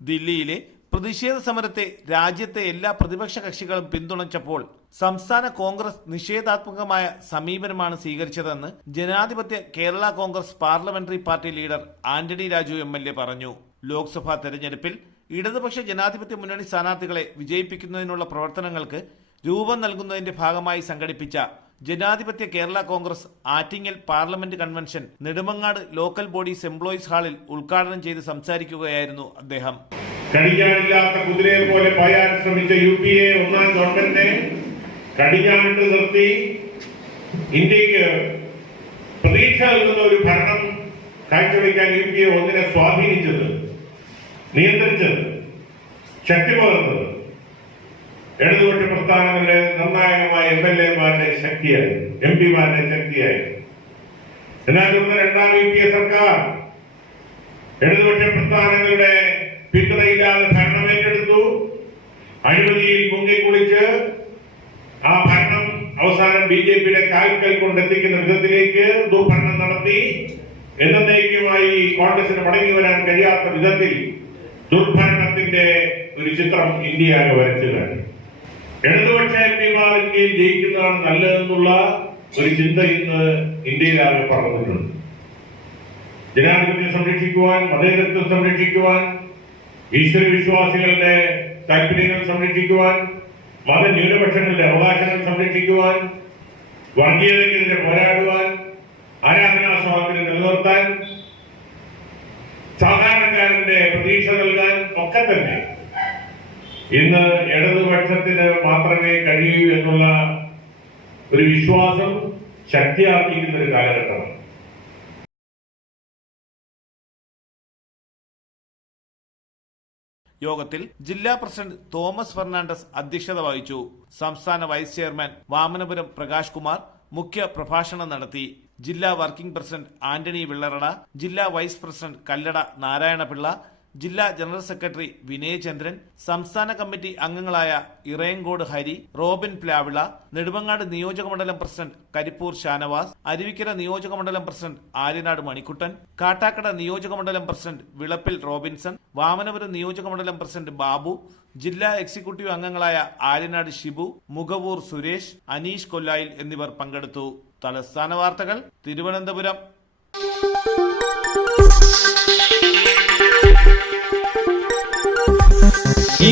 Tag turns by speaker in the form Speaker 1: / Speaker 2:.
Speaker 1: ദില്ലിയിലെ പ്രതിഷേധ സമരത്തെ രാജ്യത്തെ എല്ലാ പ്രതിപക്ഷ കക്ഷികളും പിന്തുണച്ചപ്പോൾ സംസ്ഥാന കോൺഗ്രസ് നിഷേധാത്മകമായ സമീപനമാണ് സ്വീകരിച്ചതെന്ന് Janadhipathya Kerala Congress parliamentary party leader Antony Raju M പറഞ്ഞു. ലോക്സഭാ തെരഞ്ഞെടുപ്പിൽ ഇടതുപക്ഷ ജനാധിപത്യ മുന്നണി സ്ഥാനാർത്ഥികളെ വിജയിപ്പിക്കുന്നതിനുള്ള പ്രവർത്തനങ്ങൾക്ക് രൂപം നൽകുന്നതിന്റെ ഭാഗമായി സംഘടിപ്പിച്ച Janadhipathya Kerala Congress Attingal parliament convention Nedumangad local bodies employees ഹാളിൽ ഉദ്ഘാടനം ചെയ്ത് സംസാരിക്കുകയായിരുന്നു അദ്ദേഹം.
Speaker 2: കടിഞ്ഞാണില്ലാത്ത കുതിരയെ പോലെ പായാൻ ശ്രമിച്ച യു പി എ ഒന്നാം ഗവൺമെന്റിനെ കടിഞ്ഞാണിട്ട് നിർത്തി ഇന്ത്യയ്ക്ക് പ്രതീക്ഷ നൽകുന്ന ഒരു ഭരണം കാഴ്ചവെക്കാൻ യു പി എ ഒന്നിനെ സ്വാധീനിച്ചത് നിയന്ത്രിച്ചത് ശക്തി പകർന്നത് ഇടതുപക്ഷ പ്രസ്ഥാനങ്ങളുടെ നിർണായകമായ എം എൽ എമാരുടെ ശക്തിയായി എം പിമാരുടെ ശക്തിയായി എന്നാൽ ഇന്ന് രണ്ടാം യു പി എ സർക്കാർ ഇടതുപക്ഷ പ്രസ്ഥാനങ്ങളുടെ പിന്തുണയില്ലാതെ ഭരണം ഏറ്റെടുത്തു. അഴിമതിയിൽ മുങ്ങിക്കുളിച്ച് ആ ഭരണം അവസാനം ബി ജെ പിയുടെ കാൽക്കൽ കൊണ്ടെത്തിക്കുന്ന വിധത്തിലേക്ക് ദുർഭരണം നടത്തി. എന്നേക്കുമായി കോൺഗ്രസിന് മടങ്ങി വരാൻ കഴിയാത്ത വിധത്തിൽ ദുർഭരണത്തിന്റെ ഒരു ചിത്രം ഇന്ത്യയാകെ വരച്ചതാണ് ഇടതുപക്ഷ ഇന്ത്യയിൽ ജയിക്കുന്നതാണ് നല്ലതെന്നുള്ള ഒരു ചിന്ത ഇന്ന് ഇന്ത്യയിലാകെ പറഞ്ഞിട്ടുണ്ട് ജനാധിപത്യം സംരക്ഷിക്കുവാൻ മതേതരത്വം സംരക്ഷിക്കുവാൻ ഈശ്വര വിശ്വാസികളുടെ താല്പര്യങ്ങൾ സംരക്ഷിക്കുവാൻ മതന്യൂനപക്ഷങ്ങളുടെ അവകാശങ്ങൾ സംരക്ഷിക്കുവാൻ വർഗീയതയ്ക്കെതിരെ പോരാടുവാൻ ആരാധനാ സ്വാതന്ത്ര്യം നിലനിർത്താൻ സാധാരണക്കാരന്റെ പ്രതീക്ഷ നൽകാൻ ഒക്കെ തന്നെ ഇന്ന് ഇടതുപക്ഷത്തിന് മാത്രമേ കഴിയൂ എന്നുള്ള ഒരു വിശ്വാസം ശക്തിയാർജിക്കുന്ന ഒരു കാലഘട്ടമാണ്.
Speaker 1: യോഗത്തിൽ ജില്ലാ പ്രസിഡന്റ് തോമസ് ഫെർണാണ്ടസ് അധ്യക്ഷത വഹിച്ചു. സംസ്ഥാന വൈസ് ചെയർമാൻ വാമനപുരം പ്രകാശ് കുമാർ മുഖ്യ പ്രഭാഷണം നടത്തി. ജില്ലാ വർക്കിംഗ് പ്രസിഡന്റ് ആന്റണി വിള്ളറട ജില്ലാ വൈസ് പ്രസിഡന്റ് കല്ലട നാരായണപിള്ള ജില്ലാ ജനറൽ സെക്രട്ടറി വിനയചന്ദ്രൻ സംസ്ഥാന കമ്മിറ്റി അംഗങ്ങളായ ഇറയങ്കോട് ഹരി റോബിൻ പ്ലാവിള നെടുമങ്ങാട് നിയോജകമണ്ഡലം പ്രസിഡന്റ് കരിപ്പൂർ ഷാനവാസ് അരുവിക്കര നിയോജകമണ്ഡലം പ്രസിഡന്റ് ആര്യനാട് മണിക്കുട്ടൻ കാട്ടാക്കട നിയോജകമണ്ഡലം പ്രസിഡന്റ് വിളപ്പിൽ റോബിൻസൺ വാമനപുരം നിയോജകമണ്ഡലം പ്രസിഡന്റ് ബാബു ജില്ലാ എക്സിക്യൂട്ടീവ് അംഗങ്ങളായ ആര്യനാട് ഷിബു മുഖവൂർ സുരേഷ് അനീഷ് കൊല്ലായിൽ എന്നിവർ പങ്കെടുത്തു. തലസ്ഥാന വാർത്തകൾ തിരുവനന്തപുരം.